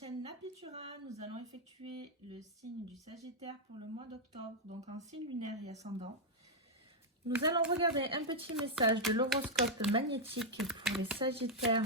chaîne Napitura, nous allons effectuer le signe du Sagittaire pour le mois d'octobre, donc en signe lunaire et ascendant. Nous allons regarder un petit message de l'horoscope magnétique pour les Sagittaires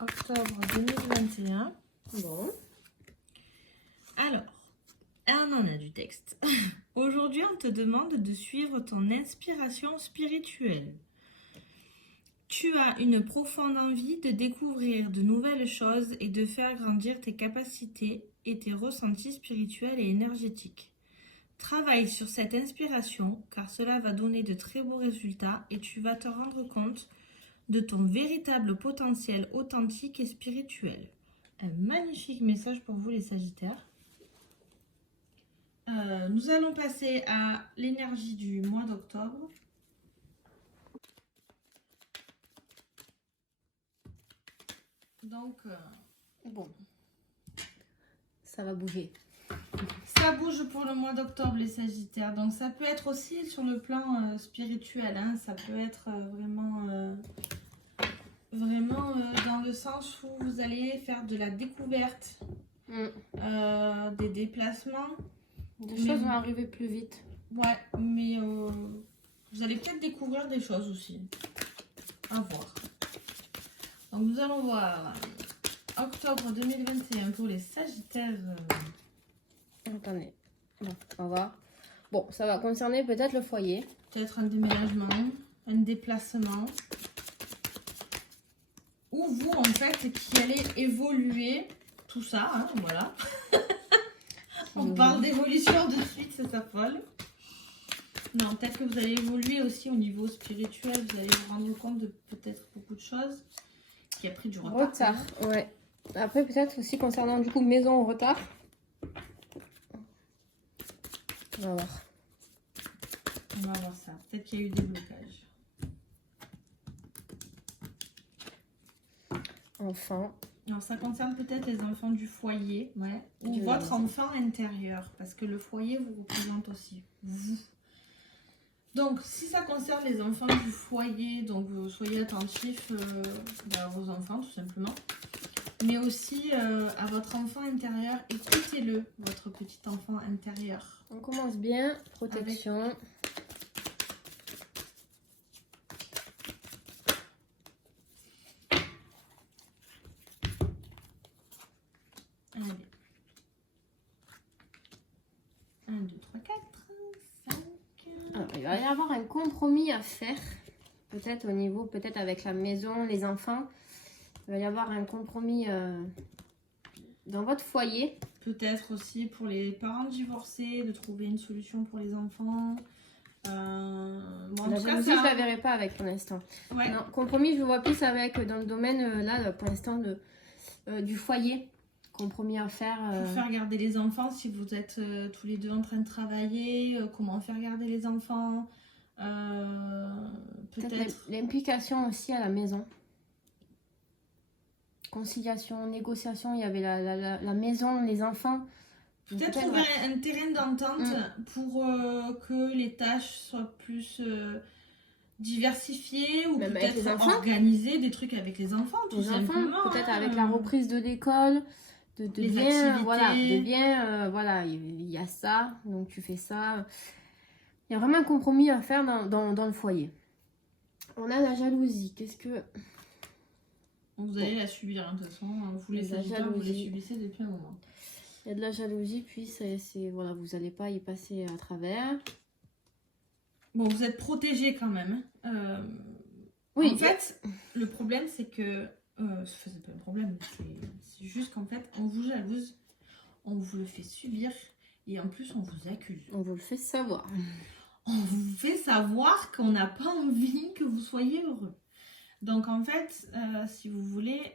octobre 2021. Bon. Alors, on en a du texte. Aujourd'hui, on te demande de suivre ton inspiration spirituelle. Tu as une profonde envie de découvrir de nouvelles choses et de faire grandir tes capacités et tes ressentis spirituels et énergétiques. Travaille sur cette inspiration car cela va donner de très beaux résultats et tu vas te rendre compte de ton véritable potentiel authentique et spirituel. Un magnifique message pour vous les Sagittaires. Nous allons passer à l'énergie du mois d'octobre. Donc, Bon. Ça va bouger. Ça bouge pour le mois d'octobre, les Sagittaires. Donc, ça peut être aussi sur le plan spirituel. Hein. Ça peut être vraiment dans le sens où vous allez faire de la découverte, des déplacements. Des choses vont arriver plus vite. Ouais, mais vous allez peut-être découvrir des choses aussi. À voir. Donc, nous allons voir octobre 2021 pour les Sagittaires. Attendez. Bon, on va voir. Bon, ça va concerner peut-être le foyer. Peut-être un déménagement, un déplacement. Ou vous, en fait, qui allez évoluer tout ça. Hein, voilà. On parle d'évolution de suite, c'est ça folle. Non, peut-être que vous allez évoluer aussi au niveau spirituel. Vous allez vous rendre compte de peut-être beaucoup de choses. Qui a pris du retard. Retard, ouais. Après, peut-être aussi concernant du coup maison en retard. On va voir. On va voir ça. Peut-être qu'il y a eu des blocages. Enfant. Alors, ça concerne peut-être les enfants du foyer, ouais, ou votre enfant intérieur, parce que le foyer vous représente aussi vous. Donc, si ça concerne les enfants du foyer, donc soyez attentifs à vos enfants, tout simplement. Mais aussi à votre enfant intérieur, écoutez-le, votre petit enfant intérieur. On commence bien. Protection. Avec... Allez. 1, 2, 3, 4, 5... Alors, il va y avoir un compromis à faire. Peut-être au niveau, peut-être avec la maison, les enfants. Il va y avoir un compromis dans votre foyer. Peut-être aussi pour les parents divorcés, de trouver une solution pour les enfants. La jalousie, je ne la verrai pas avec pour l'instant. Ouais. Non, compromis, je vois plus avec dans le domaine, là, pour l'instant, du foyer. Compromis à faire. Pour faire garder les enfants, si vous êtes tous les deux en train de travailler, comment faire garder les enfants. Peut-être l'implication aussi à la maison. Conciliation, négociation, il y avait la maison, les enfants. Peut-être trouver un terrain d'entente pour que les tâches soient plus diversifiées ou peut-être organiser des trucs avec les enfants, tout simplement. Peut-être avec la reprise de l'école, de bien, voilà, il y a ça, donc tu fais ça. Il y a vraiment un compromis à faire dans le foyer. On a la jalousie, qu'est-ce que... Vous allez la subir, hein, de toute façon, vous les Sagittaires, vous les subissez depuis un moment. Il y a de la jalousie, puis voilà, vous n'allez pas y passer à travers. Bon, vous êtes protégés quand même. Oui. En fait, le problème, c'est que... c'est pas un problème, c'est juste qu'en fait, on vous jalouse, on vous le fait subir, et en plus, on vous accuse. On vous le fait savoir. On vous fait savoir qu'on n'a pas envie que vous soyez heureux. Donc, en fait, si vous voulez,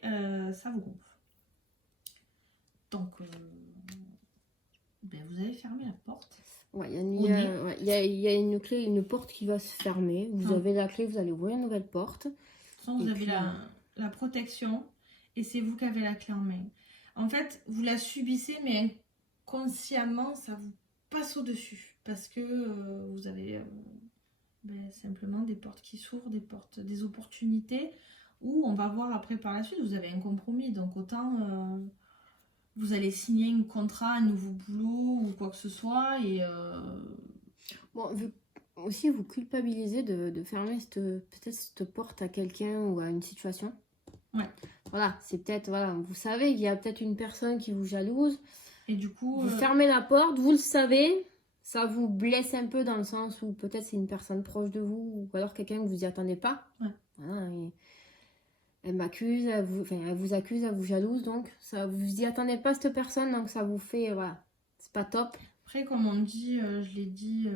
ça vous gonfle. Donc, vous allez fermer la porte. Ouais, il y a une clé, une porte qui va se fermer. Vous avez la clé, vous allez ouvrir une nouvelle porte. De toute façon, vous avez la protection et c'est vous qui avez la clé en main. En fait, vous la subissez, mais inconsciemment, ça vous passe au-dessus. Parce que vous avez simplement des portes qui s'ouvrent, des opportunités où on va voir après par la suite. Vous avez un compromis, donc autant vous allez signer un contrat, un nouveau boulot ou quoi que ce soit. Et Bon, aussi, vous culpabilisez de fermer peut-être cette porte à quelqu'un ou à une situation. Ouais. Voilà, c'est peut-être, voilà, vous savez qu'il y a peut-être une personne qui vous jalouse. Et du coup... Vous fermez la porte, vous le savez, ça vous blesse un peu dans le sens où peut-être c'est une personne proche de vous ou alors quelqu'un que vous y attendez pas. Ouais. Voilà, et elle m'accuse, elle vous accuse, elle vous jalouse, donc ça vous y attendez pas cette personne, donc ça vous fait, voilà, c'est pas top. Après, comme on dit, je l'ai dit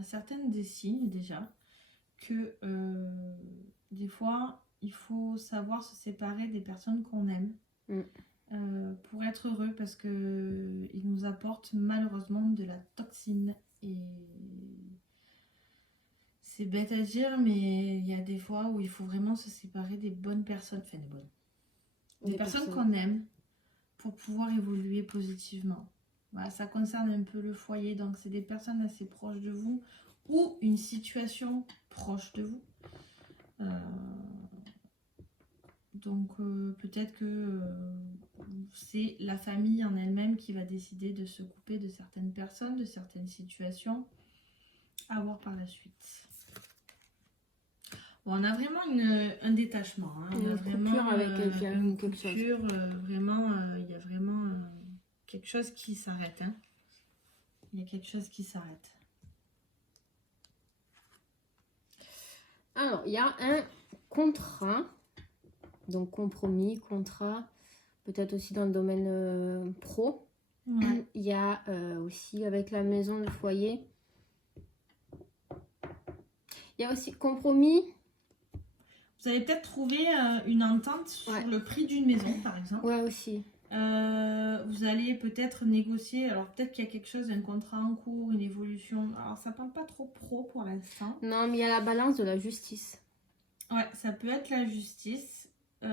à certaines des signes déjà, que des fois, il faut savoir se séparer des personnes qu'on aime pour être heureux, parce que ils nous apportent malheureusement de la toxine. Et c'est bête à dire, mais il y a des fois où il faut vraiment se séparer des bonnes personnes, enfin des personnes qu'on aime pour pouvoir évoluer positivement. Voilà, ça concerne un peu le foyer, donc c'est des personnes assez proches de vous ou une situation proche de vous. Donc peut-être que c'est la famille en elle-même qui va décider de se couper de certaines personnes, de certaines situations, à voir par la suite. Bon, on a vraiment un détachement. Hein. Une coupure avec quelqu'un. Une coupure, vraiment, il y a vraiment quelque chose qui s'arrête. Hein. Il y a quelque chose qui s'arrête. Alors, il y a un contrat. Donc, compromis, contrat. Peut-être aussi dans le domaine pro. Ouais. Il y a aussi avec la maison, le foyer. Il y a aussi compromis. Vous allez peut-être trouver une entente sur le prix d'une maison, par exemple. Ouais, aussi. Vous allez peut-être négocier, alors peut-être qu'il y a quelque chose, un contrat en cours, une évolution. Alors ça parle pas trop pro pour l'instant. Non, mais il y a la balance de la justice. Ouais, ça peut être la justice. Ça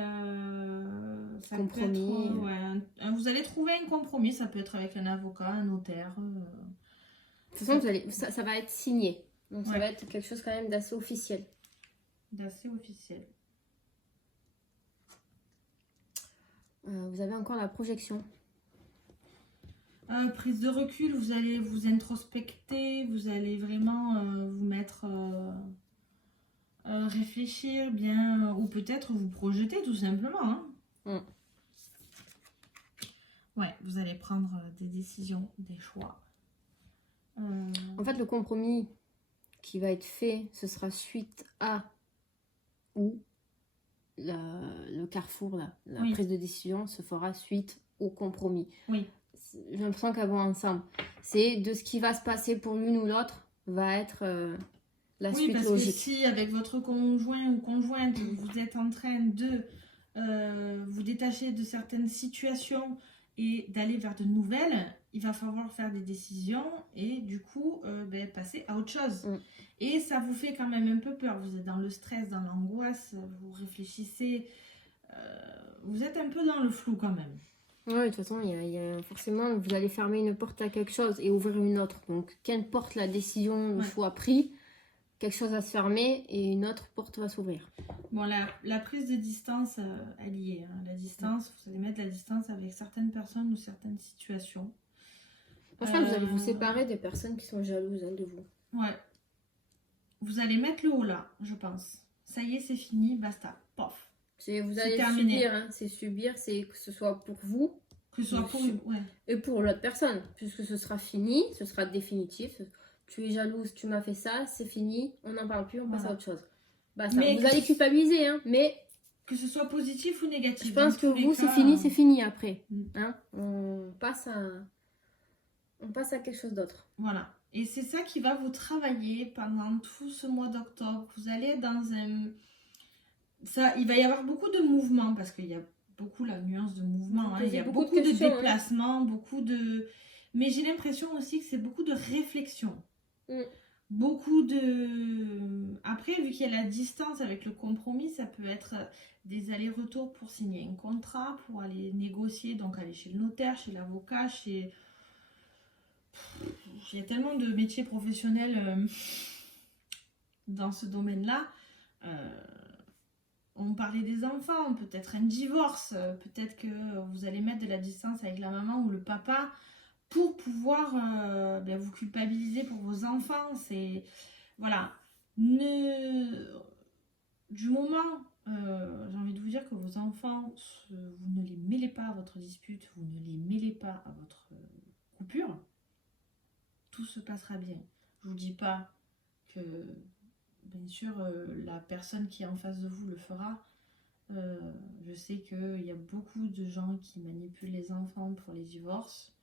compromis. Peut être, vous allez trouver un compromis, ça peut être avec un avocat, un notaire. De toute façon, ça va être signé. Donc ça va être quelque chose quand même d'assez officiel. D'assez officiel. Vous avez encore la projection. Prise de recul, vous allez vous introspecter, vous allez vraiment vous mettre... réfléchir bien, ou peut-être vous projeter tout simplement. Hein. Ouais, vous allez prendre des décisions, des choix. En fait, le compromis qui va être fait, ce sera suite à ou le carrefour, la prise de décision se fera suite au compromis. Oui. J'ai l'impression qu'elles vont ensemble. C'est de ce qui va se passer pour l'une ou l'autre va être la suite logique. Oui, parce que si avec votre conjoint ou conjointe, vous êtes en train de vous détacher de certaines situations et d'aller vers de nouvelles, il va falloir faire des décisions et du coup passer à autre chose. Et ça vous fait quand même un peu peur. Vous êtes dans le stress, dans l'angoisse, vous réfléchissez, vous êtes un peu dans le flou quand même. Oui, de toute façon, forcément, vous allez fermer une porte à quelque chose et ouvrir une autre. Donc, qu'importe la décision, le choix pris, quelque chose va se fermer et une autre porte va s'ouvrir. Bon, la prise de distance, elle y est. Hein. La distance, vous allez mettre la distance avec certaines personnes ou certaines situations. Franchement, vous allez vous séparer des personnes qui sont jalouses de vous. Ouais. Vous allez mettre le haut là, je pense. Ça y est, c'est fini, basta. Pof. Vous allez subir, hein. C'est subir, c'est que ce soit pour vous. Que ce soit pour vous, et pour l'autre personne, puisque ce sera fini, ce sera définitif. Tu es jalouse, tu m'as fait ça, c'est fini, on n'en parle plus, on passe à autre chose. Bah, ça, vous allez culpabiliser, hein, mais... Que ce soit positif ou négatif. Je pense que vous, c'est fini après. Hein, on passe à quelque chose d'autre. Voilà. Et c'est ça qui va vous travailler pendant tout ce mois d'octobre. Vous allez être dans un... il va y avoir beaucoup de mouvements, parce qu'il y a beaucoup la nuance de mouvement. Hein. Il y a beaucoup de déplacements, beaucoup de... Mais j'ai l'impression aussi que c'est beaucoup de réflexion. Beaucoup de... Après, vu qu'il y a la distance avec le compromis, ça peut être des allers-retours pour signer un contrat, pour aller négocier, donc aller chez le notaire, chez l'avocat, chez... Il y a tellement de métiers professionnels dans ce domaine-là. on parlait des enfants, peut-être un divorce, peut-être que vous allez mettre de la distance avec la maman ou le papa pour pouvoir vous culpabiliser pour vos enfants. C'est voilà, du moment, j'ai envie de vous dire que vos enfants, vous ne les mêlez pas à votre dispute, vous ne les mêlez pas à votre coupure, tout se passera bien. Je vous dis pas que bien sûr, la personne qui est en face de vous le fera. Je sais qu'il y a beaucoup de gens qui manipulent les enfants pour les divorces.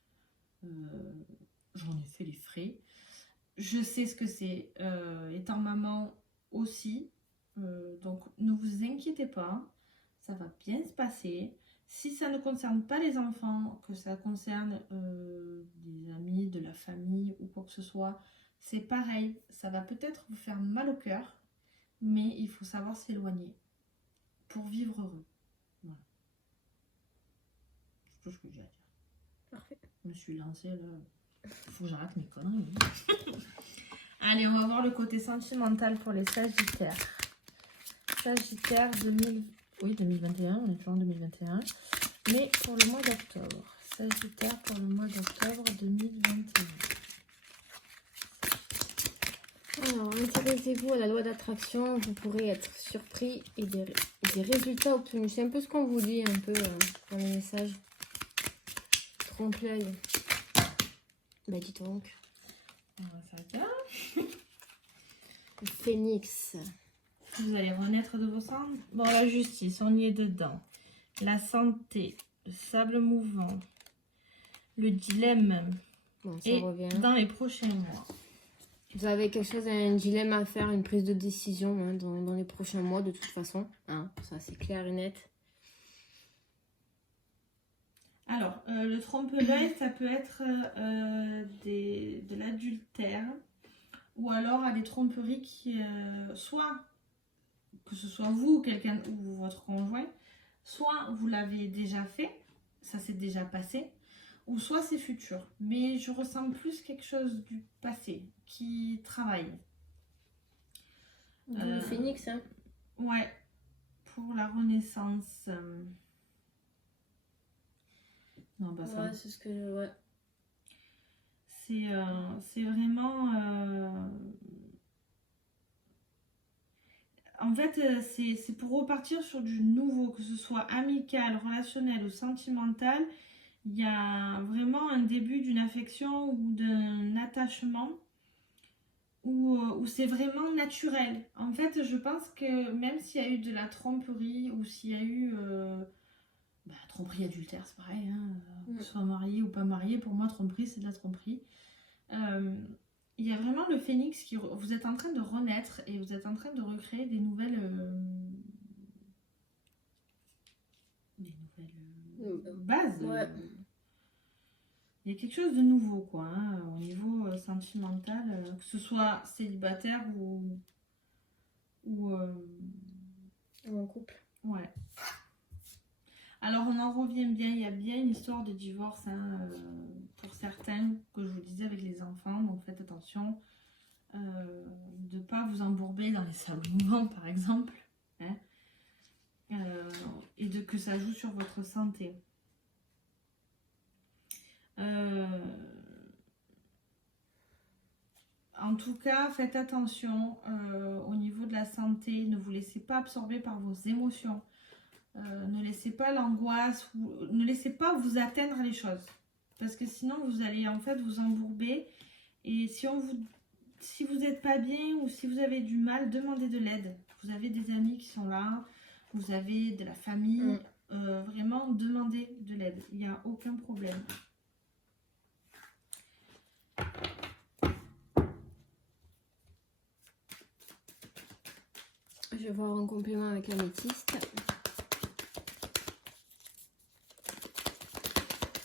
J'en ai fait les frais. Je sais ce que c'est, étant maman aussi. Donc, ne vous inquiétez pas. Ça va bien se passer. Si ça ne concerne pas les enfants, que ça concerne des amis, de la famille ou quoi que ce soit, c'est pareil, ça va peut-être vous faire mal au cœur, mais il faut savoir s'éloigner pour vivre heureux. Voilà. C'est tout ce que j'ai à dire. Parfait. Je me suis lancée là. Faut que j'arrête mes conneries. Allez, on va voir le côté sentimental pour les Sagittaires. Sagittaire 2021, on est toujours en 2021. Mais pour le mois d'octobre. Sagittaire pour le mois d'octobre 2021. Alors, intéressez-vous à la loi d'attraction, vous pourrez être surpris et des résultats obtenus. C'est un peu ce qu'on vous dit un peu dans les messages. Trompe-l'œil. Bah dis donc. Ça va. Le phénix. Vous allez renaître de vos cendres. Bon, la justice, on y est dedans. La santé, le sable mouvant, le dilemme. Bon, ça et revient. Dans les prochains mois. Vous avez quelque chose, un dilemme à faire, une prise de décision hein, dans les prochains mois de toute façon. Hein, ça, c'est clair et net. Alors, le trompe-l'œil, ça peut être de l'adultère ou alors des tromperies qui, soit que ce soit vous quelqu'un ou votre conjoint, soit vous l'avez déjà fait, ça s'est déjà passé, ou soit c'est futur. Mais je ressens plus quelque chose du passé qui travaille. Le phénix, hein. Ouais, pour la renaissance. Non, bah ça. Ouais, c'est ce que... Ouais. C'est vraiment... En fait, c'est pour repartir sur du nouveau, que ce soit amical, relationnel ou sentimental. Il y a vraiment un début d'une affection ou d'un attachement où c'est vraiment naturel. En fait, je pense que même s'il y a eu de la tromperie ou s'il y a eu... tromperie adultère, c'est pareil, hein, que ce soit marié ou pas marié, pour moi, tromperie, c'est de la tromperie. Il y a vraiment le phénix qui... Vous êtes en train de renaître et vous êtes en train de recréer des nouvelles... bases. Ouais. Il y a quelque chose de nouveau, quoi, hein, au niveau sentimental, que ce soit célibataire ou en couple. Ouais. Alors, on en revient bien, il y a bien une histoire de divorce hein, pour certains, que je vous disais avec les enfants, donc faites attention de ne pas vous embourber dans les sables mouvants, par exemple, hein, et que ça joue sur votre santé. En tout cas, faites attention au niveau de la santé, ne vous laissez pas absorber par vos émotions. Ne laissez pas l'angoisse, ne laissez pas vous atteindre les choses. Parce que sinon, vous allez en fait vous embourber. Et si vous n'êtes pas bien ou si vous avez du mal, demandez de l'aide. Vous avez des amis qui sont là, vous avez de la famille. Vraiment, demandez de l'aide. Il n'y a aucun problème. Je vais voir un complément avec l'améthyste.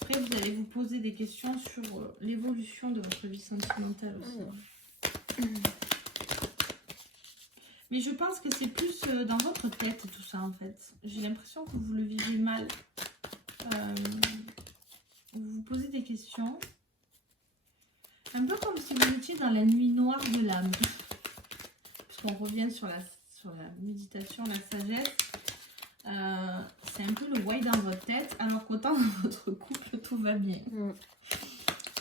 Après, vous allez vous poser des questions sur l'évolution de votre vie sentimentale aussi. Mais je pense que c'est plus dans votre tête tout ça en fait. J'ai l'impression que vous le vivez mal. Vous vous posez des questions. Un peu comme si vous étiez dans la nuit noire de l'âme. Parce qu'on revient sur la méditation, la sagesse. c'est un peu le why dans votre tête, alors qu'autant dans votre couple, tout va bien.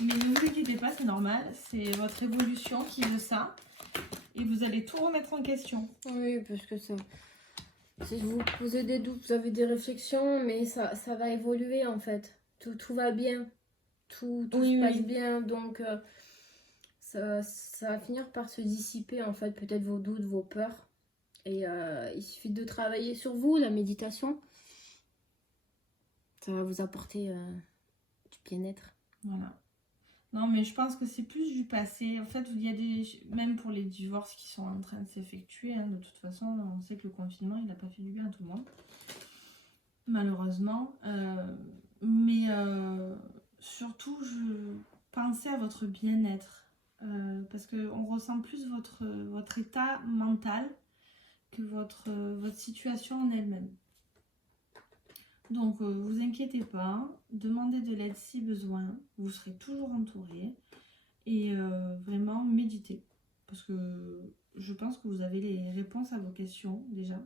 Mais ne vous inquiétez pas, c'est normal. C'est votre évolution qui veut ça. Et vous allez tout remettre en question. Oui, parce que ça... Si vous posez des doutes, vous avez des réflexions, mais ça va évoluer en fait. Tout va bien. Tout se passe bien. Donc, ça va finir par se dissiper en fait. Peut-être vos doutes, vos peurs. Et il suffit de travailler sur vous, la méditation. Ça va vous apporter du bien-être. Voilà. Non, mais je pense que c'est plus du passé. En fait, il y a même pour les divorces qui sont en train de s'effectuer, hein, de toute façon, on sait que le confinement, il n'a pas fait du bien à tout le monde. Malheureusement. Mais surtout, je pensais à votre bien-être. Parce qu'on ressent plus votre état mental que votre situation en elle-même. Donc, vous inquiétez pas, demandez de l'aide si besoin, vous serez toujours entouré et vraiment méditez. Parce que je pense que vous avez les réponses à vos questions déjà.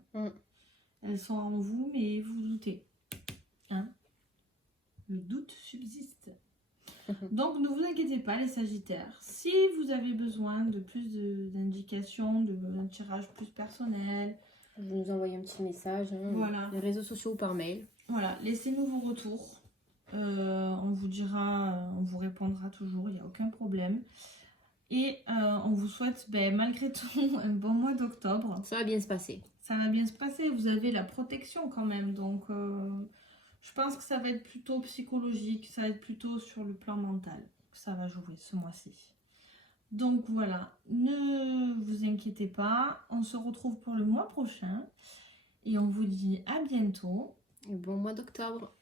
Elles sont en vous, mais vous doutez. Hein? Le doute subsiste. Donc, ne vous inquiétez pas, les Sagittaires. Si vous avez besoin de plus d'indications, d'un tirage plus personnel, vous nous envoyez un petit message, hein, voilà. Les réseaux sociaux ou par mail. Voilà, laissez-nous vos retours. On vous dira, on vous répondra toujours, il n'y a aucun problème. Et on vous souhaite, malgré tout, un bon mois d'octobre. Ça va bien se passer. Ça va bien se passer, vous avez la protection quand même. Donc, je pense que ça va être plutôt psychologique, ça va être plutôt sur le plan mental que ça va jouer ce mois-ci. Donc voilà, ne vous inquiétez pas, on se retrouve pour le mois prochain. Et on vous dit à bientôt. Et bon mois d'octobre.